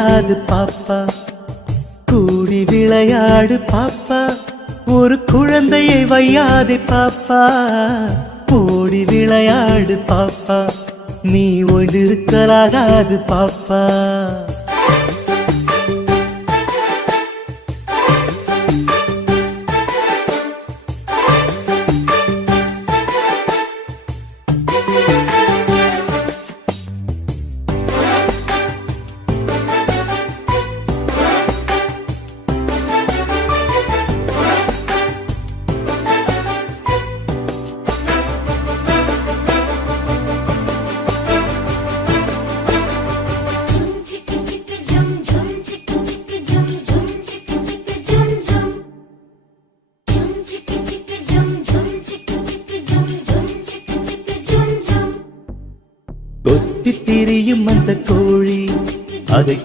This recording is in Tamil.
மாட்டாது பாப்பா. கூடி விளையாடு பாப்பா. ஒரு குழந்தையை வையாதே பாப்பா. ஓடி விளையாடு பாப்பா. நீ ஒழிருக்கலாகாது பாப்பா. கொத்தி திரியும் அந்த கோழி அதை